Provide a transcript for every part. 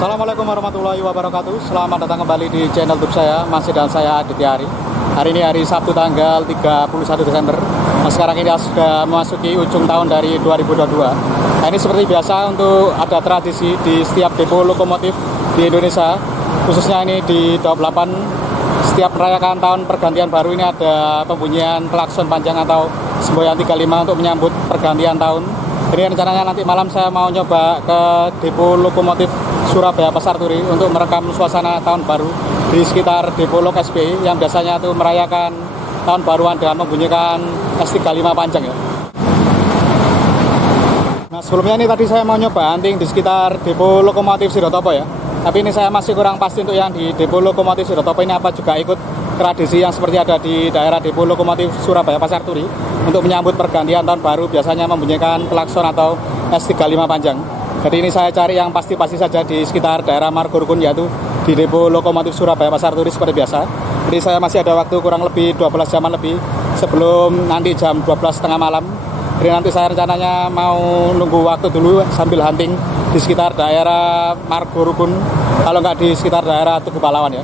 Assalamualaikum warahmatullahi wabarakatuh. Selamat datang kembali di channel YouTube saya. Masih dengan saya Aditya Ari. Hari ini hari Sabtu tanggal 31 Desember. Nah, sekarang ini sudah memasuki ujung tahun dari 2022. Nah, ini seperti biasa untuk ada tradisi di setiap depo lokomotif di Indonesia, khususnya ini di Daob 8. Setiap merayakan tahun pergantian baru ini ada pembunyian klakson panjang atau semboyan 35 untuk menyambut pergantian tahun. Ini rencananya nanti malam saya mau nyoba ke depo lokomotif Surabaya Pasar Turi untuk merekam suasana tahun baru di sekitar depo lok SPI yang biasanya itu merayakan tahun baruan dengan membunyikan S35 panjang ya. Nah, sebelumnya ini tadi saya mau nyoba hunting di sekitar depo lokomotif Sidotopo ya. Tapi ini saya masih kurang pasti untuk yang di depo lokomotif Sidotopo ini apa juga ikut tradisi yang seperti ada di daerah depo lokomotif Surabaya Pasar Turi untuk menyambut pergantian tahun baru, biasanya membunyikan klakson atau S35 panjang. Jadi ini saya cari yang pasti-pasti saja di sekitar daerah Margorukun, yaitu di depo lokomotif Surabaya Pasar Turi seperti biasa. Jadi saya masih ada waktu kurang lebih 12 jaman lebih sebelum nanti jam 12.30 malam. Jadi nanti saya rencananya mau nunggu waktu dulu sambil hunting di sekitar daerah Margorukun, kalau nggak di sekitar daerah Tugu Pahlawan ya.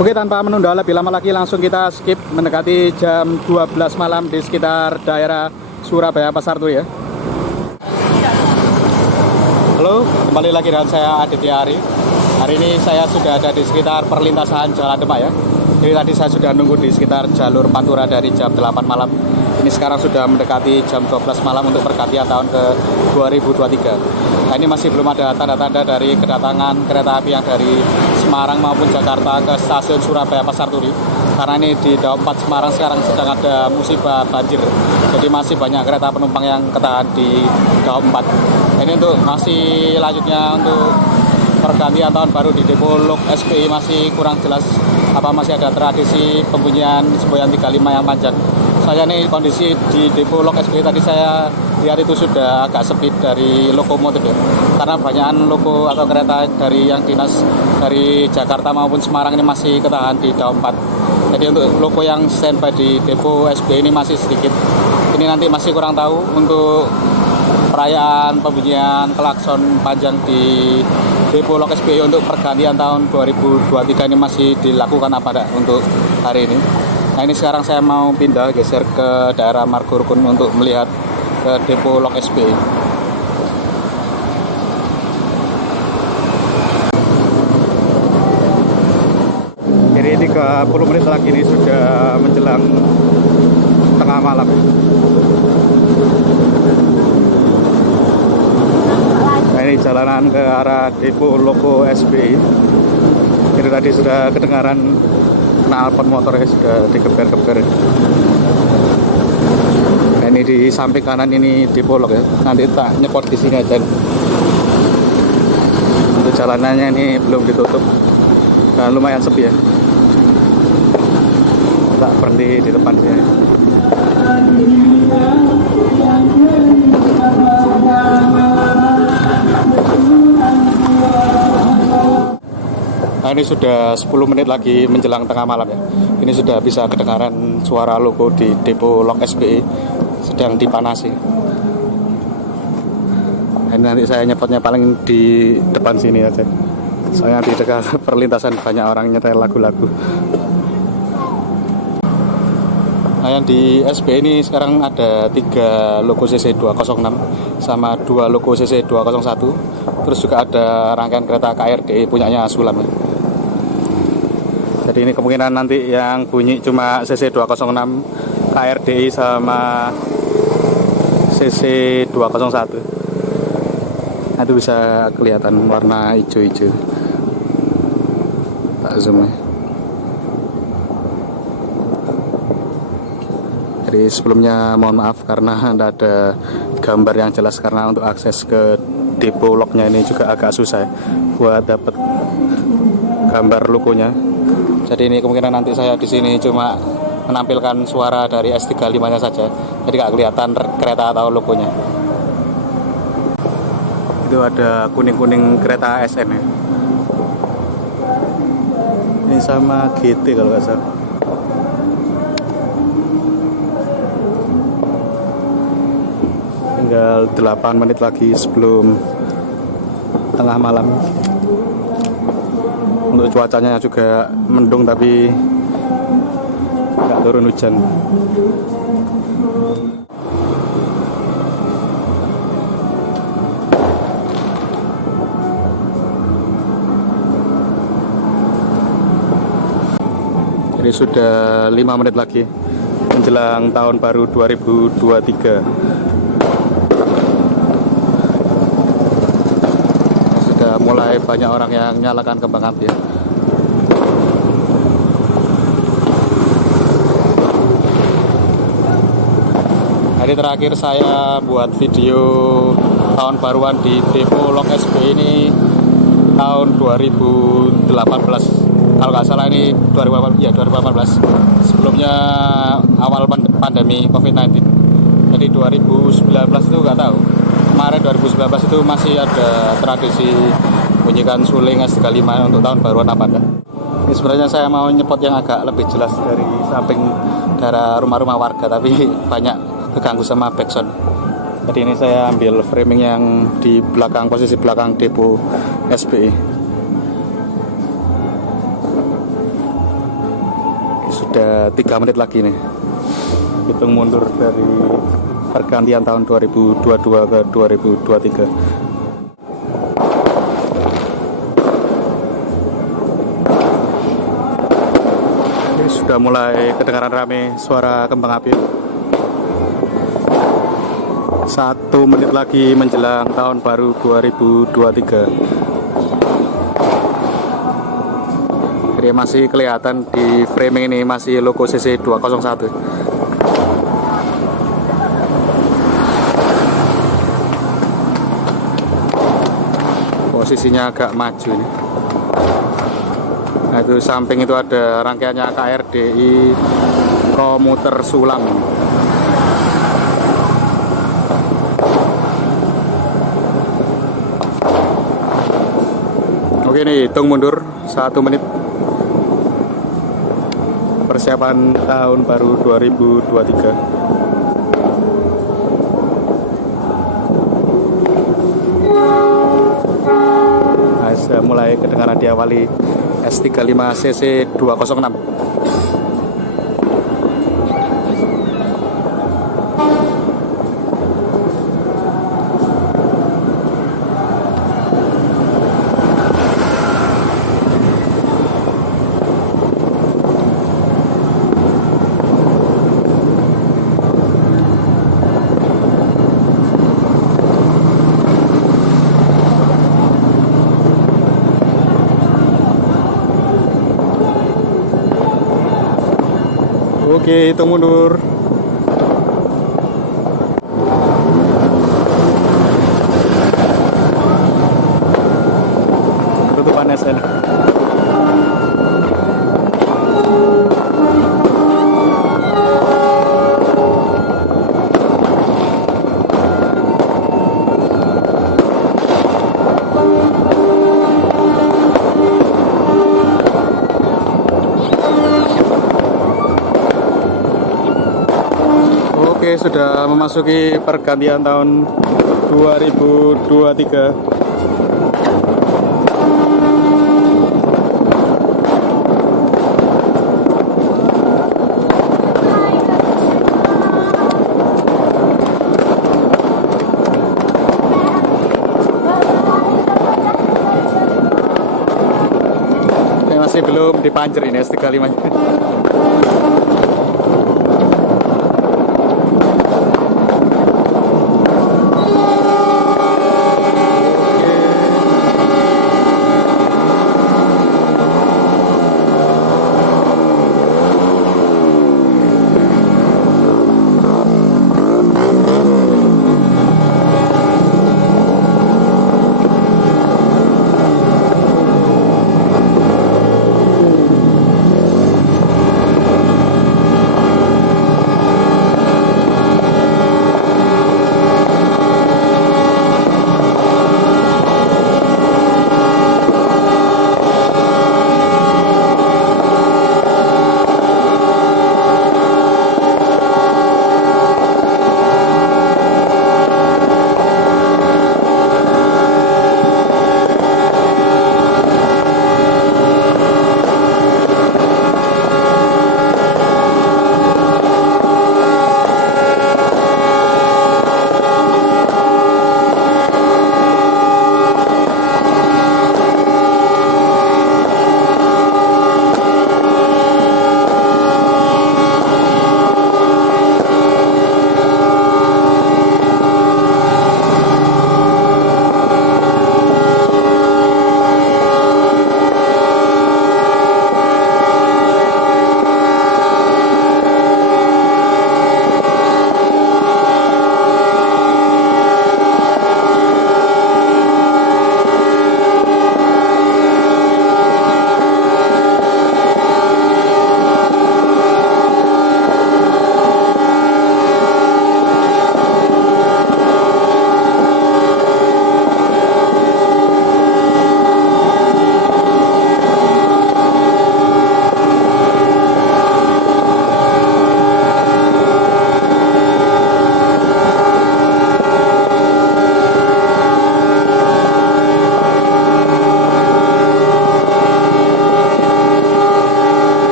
Oke, tanpa menunda lebih lama lagi langsung kita skip mendekati jam 12 malam di sekitar daerah Surabaya Pasar Turi ya. Halo, kembali lagi dengan saya Aditya Ari. Hari ini saya sudah ada di sekitar perlintasan Jalan Demak ya. Jadi tadi saya sudah nunggu di sekitar jalur Pantura dari jam 8 malam. Ini sekarang sudah mendekati jam 12 malam untuk pergantian tahun ke 2023. Nah, ini masih belum ada tanda-tanda dari kedatangan kereta api yang dari Semarang maupun Jakarta ke stasiun Surabaya Pasar Turi. Karena ini di Daob 4 Semarang sekarang sedang ada musibah banjir. Jadi masih banyak kereta penumpang yang ketahan di Daob 4. Ini untuk masih lanjutnya untuk pergantian tahun baru di depo lok SPI masih kurang jelas apa masih ada tradisi pembunyian semboyan 35 yang panjang. Saya nih kondisi di depo lok SPI tadi saya lihat itu sudah agak sepi dari lokomotif ya. Karena banyakan loko atau kereta dari yang dinas dari Jakarta maupun Semarang ini masih ketahan di Daob 4. Jadi untuk loko yang standby di depo SPI ini masih sedikit. Ini nanti masih kurang tahu untuk perayaan pembunyian klakson panjang di depo lok SPI untuk pergantian tahun 2023 ini masih dilakukan apa enggak untuk hari ini. Nah, ini sekarang saya mau pindah geser ke daerah Margorukun untuk melihat ke depo lok SPI. Jadi 30 menit lagi ini sudah menjelang tengah malam. Nah, ini jalanan ke arah depo loko SPI. Ini tadi sudah kedengaran knalpot motornya sudah digeber-geber. Nah, ini di samping kanan ini depo lok ya. Nanti tak nyepot di sini aja. Untuk jalanannya ini belum ditutup. Nah, lumayan sepi ya. Tak berhenti di depan sini. Nah, ini sudah 10 menit lagi menjelang tengah malam ya. Ini sudah bisa kedengaran suara logo di depo lok SPI sedang dipanasi. Ini nanti saya nyepotnya paling di depan sini aja. Soalnya di dekat perlintasan banyak orang nyetel lagu-lagu. Nah, yang di SPI ini sekarang ada 3 logo CC 206 sama 2 logo CC 201. Terus juga ada rangkaian kereta KRDI punyanya Sulam ya. Jadi ini kemungkinan nanti yang bunyi cuma CC 206 KRDI sama CC 201. Nah, itu bisa kelihatan warna hijau-hijau. Tak zoom ya. Jadi sebelumnya mohon maaf karena tidak ada gambar yang jelas karena untuk akses ke depo loknya ini juga agak susah ya, buat dapat gambar logonya. Jadi ini kemungkinan nanti saya di sini cuma menampilkan suara dari S35-nya saja. Jadi nggak kelihatan kereta atau logonya. Itu ada kuning-kuning kereta ASN ya. Ini sama GT kalau nggak salah. Tinggal 8 menit lagi sebelum tengah malam. Untuk cuacanya juga mendung tapi nggak turun hujan. Ini sudah 5 menit lagi menjelang tahun baru 2023. Sudah mulai banyak orang yang nyalakan kembang api ya. Hari terakhir saya buat video tahun baruan di depo Lok SB ini tahun 2018. Kalau nggak salah ini 2018, ya 2018. Sebelumnya awal pandemi COVID-19. Jadi 2019 itu nggak tahu. Kemarin 2019 itu masih ada tradisi bunyikan suling S35 untuk tahun baruan apa enggak. Ini sebenarnya saya mau nyepot yang agak lebih jelas dari samping daerah rumah-rumah warga, tapi banyak keganggu sama backsound. Jadi ini saya ambil framing yang di belakang, posisi belakang depo SBI. Sudah 3 menit lagi nih, hitung mundur dari pergantian tahun 2022 ke 2023. Ini sudah mulai kedengaran rame suara kembang api. 1 menit lagi menjelang tahun baru 2023. Jadi masih kelihatan di framing ini masih logo CC201. Posisinya agak maju ini. Nah, itu samping itu ada rangkaiannya KRDI komuter Sulang. Oke nih, hitung mundur 1 menit. Persiapan tahun baru 2023. Nah, sudah mulai kedengaran diawali S35 CC206. Oke, hitung mundur. Tutupan SN. Oke, sudah memasuki pergantian tahun 2023. Ini masih belum dipancer ini S35.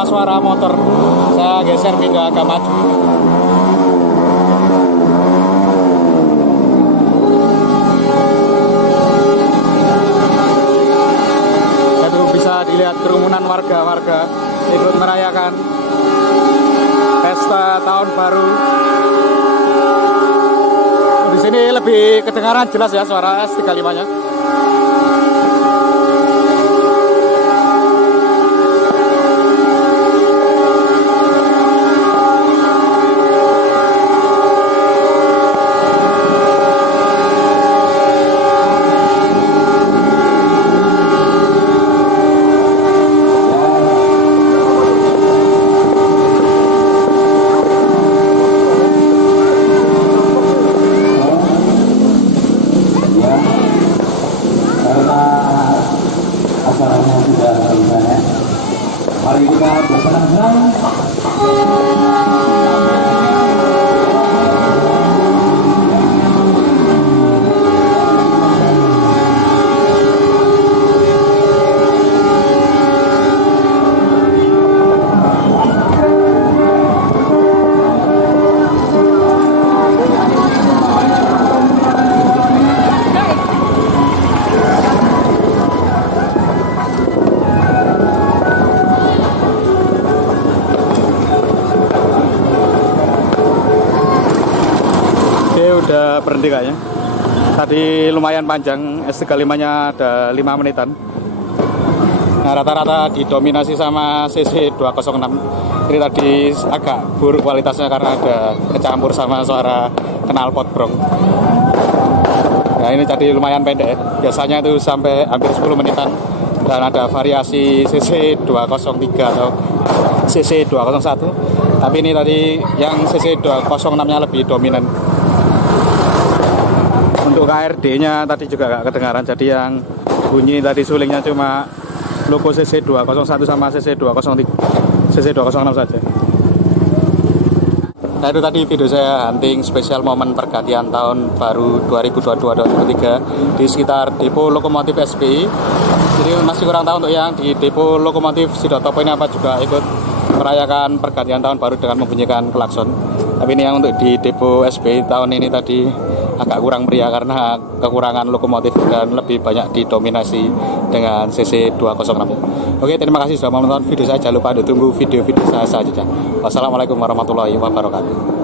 tanpa suara motor. Saya geser pindah agak maju. Itu bisa dilihat kerumunan warga-warga ikut merayakan pesta tahun baru. Di sini lebih kedengaran jelas ya suara S35-nya. Acaranya sudah selesai. Mari kita bersenang-senang. Udah berhenti kayaknya. Tadi lumayan panjang, S35-nya ada 5 menitan. Nah, rata-rata didominasi sama CC 206. Ini tadi agak buruk kualitasnya karena ada kecampur sama suara knalpot brong. Nah, ini tadi lumayan pendek. Biasanya itu sampai hampir 10 menitan. Dan ada variasi CC 203 atau CC 201. Tapi ini tadi yang CC 206-nya lebih dominan. Untuk KRD-nya tadi juga gak kedengaran, jadi yang bunyi tadi sulingnya cuma logo CC 201 sama CC 203, CC 206 saja. Nah, itu tadi video saya hunting spesial momen pergantian tahun baru 2022-2023 di sekitar depo lokomotif SPI. Jadi masih kurang tahu untuk yang di depo lokomotif Sidotopo ini apa juga ikut merayakan pergantian tahun baru dengan membunyikan klakson. Tapi ini yang untuk di depo SPI tahun ini tadi agak kurang meriah karena kekurangan lokomotif dan lebih banyak didominasi dengan CC 206. Oke, terima kasih sudah menonton video saya. Jangan lupa tunggu video-video saya selanjutnya. Wassalamualaikum warahmatullahi wabarakatuh.